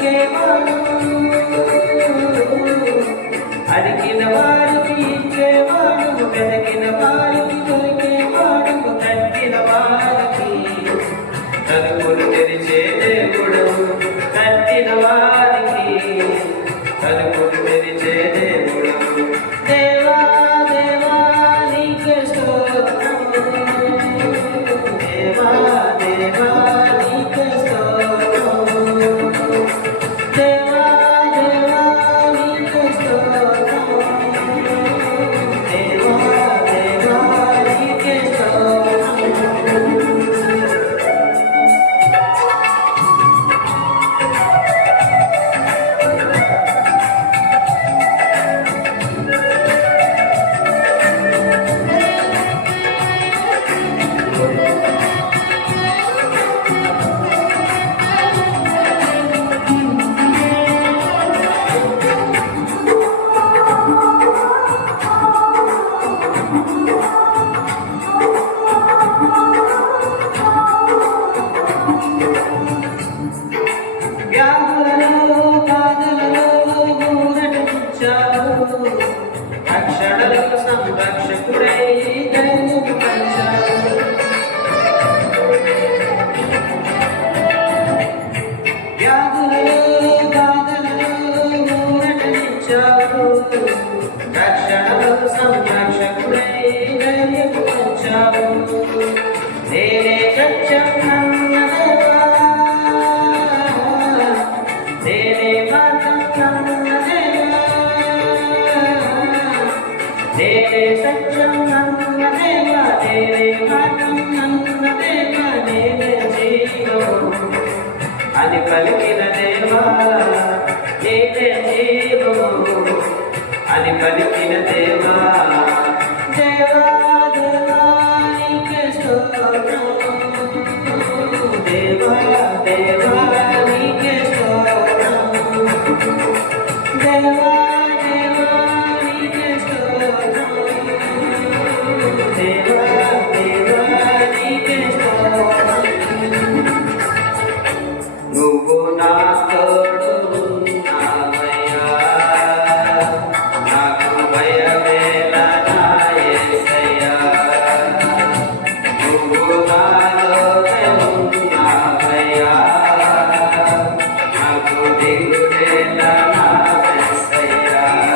పలికేవాడు, అడిగిన వారికి ఇచ్చేవాడు, వెతికిన వారికి దొరికేవాడు, తట్టిన వారికి తలుపులు తెరిచే దేవుడు, తట్టిన వారికి తలుపులు తెరిచే దేవుడు. దేవా దేవా నీకే స్తోత్రం, దేవా దేవా నీకే స్తోత్రం, దేవా దేవా నీకే స్తోత్రం, దేవా దేవా నీకే స్తోత్రం. వ్యాధులలో బాధలలో ఊరటించావు, రక్షణలో సంరక్షకుడై ధైర్యం పంచావు. వ్యాధులలో బాధలలో ఊరటించావు, రక్షణలో సంరక్షకుడై ధైర్యం పంచావు. నేనే సత్యం నన్నదేవా, నేనే మార్గం నన్నదేవా, నేనే సత్యం